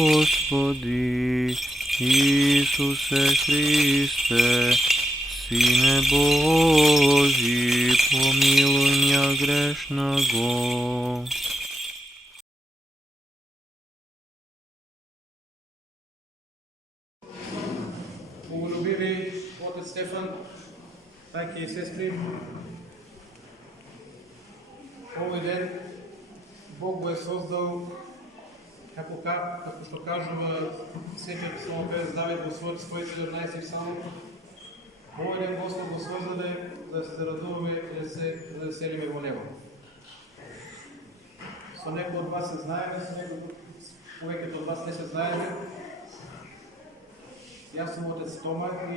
Господи Исусе Христе, Сине Божий, помилуй меня грешного. Любимый отец Стефан, браќа и сестри, овој ден Бог го е создал, како што кажува Светиот псалмопевец Давид во својот 14 псалм. Овој ден Господ го создаде да се радуваме и да се веселиме во него. Со некои од вас се знаеме, со некои повеќето од вас не се знаеме. Јас сум отец Тома и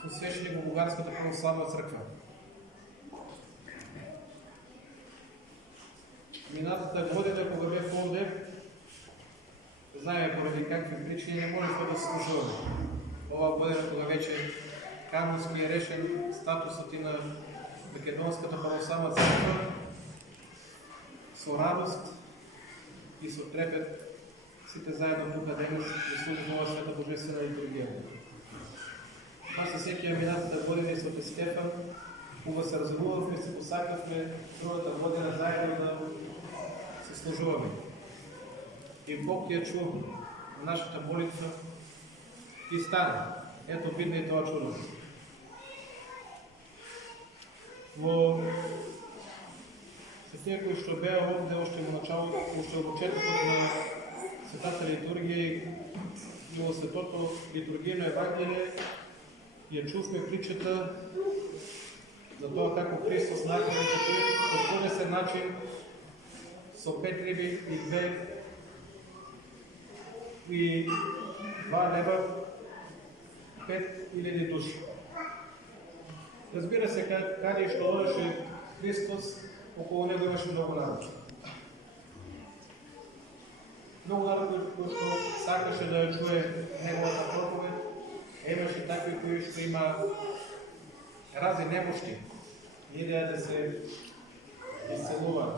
сум свещеник во Бугарската православна црква. Минатата година, кога бев овде, знаеме поради какви причини не можевме да се слушуваме. Оваа година, кога вече канонски е решен статусот и на Македонската православна црква, со радост и со трепет сите заедно тука денес да служиме ова света божествена литургија. Па се сеќавам минатата година и со отец Стефан, кога се разговарувавме, се посакавме другата година заедно да се служуваме. И Бог ја чу нашата молитва и стана. Ето видно и тоа чудо. Во сите кои што беа овде уште во началото, уште во почетокот на Светата литургија и во Светото литургијно евангелие ја чувме причата за тоа како Христос накаде да по чудесен начин со 5 риби и 2 неба 5000 души. Разбира се, каде што одеше Христос, околу него имаше многу народ. Многу народ кој што сакаше да ја чуе неговата проповед, имаше такви кои што има разни немошти, идеја да се исцелуваат.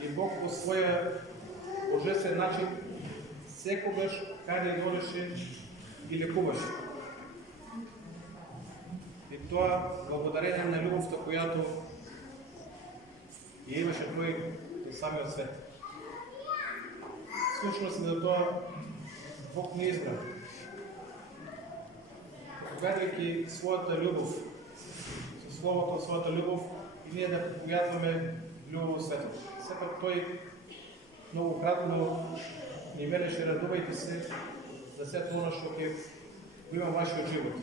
И Бог во своја божествен начин секогаш каде одеше ги лекуваше. И тоа благодарение на љубовта којато ја имаше тој до самиот свет. Слушно се за тоа Бог не избра. Гледајќи својата љубов, со словото својата љубов, и ние да проповјадваме љубов во светот. Сепак тој многу кратко ни велеше радувајте се за сето она што ќе го има вашиот живот.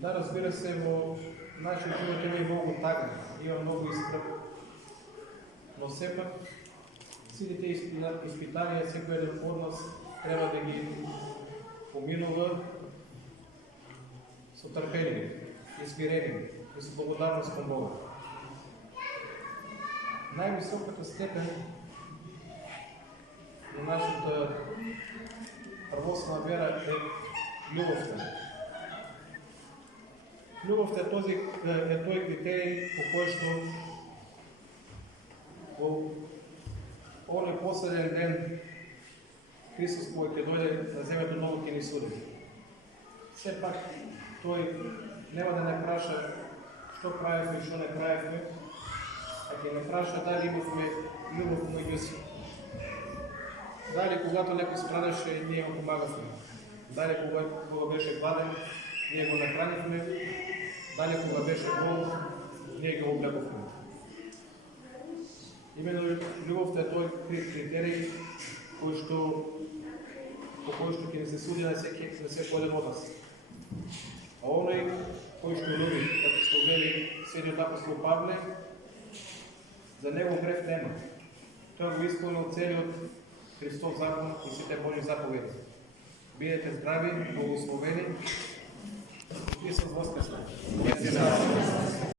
Да, разбира се, во нашиот живот има и многу тага, има многу искрп, но сепак сите тие испитанија секој еден од нас треба да ги поминува со трпение, смирение и со благодарност кон Бога. Највисоката степен на нашата православна вера е љубовта. Љубовта е тој критерij по кој што во оној последен ден Христос кој ќе дојде на земјата ново ќе ни суди. Сепак тој нема да не праша што правевме и што не правевме, а ќе не праша дали имавме љубов меѓу си. Дали когато некој страдаше, ние го помагавме. Дали кога беше гладен, ние го нахранивме. Дали кога беше гол, ние го облековме. Именно љубовта е тој критерij по кој што ќе ни се суди на секој еден од нас. А оној кој што люби, како што вели Светиот апостол Павле, за него грев нема. Тој го исполнил целиот Христов закон и сите Божи заповеди. Бидете здрави, благословени и со воскресна.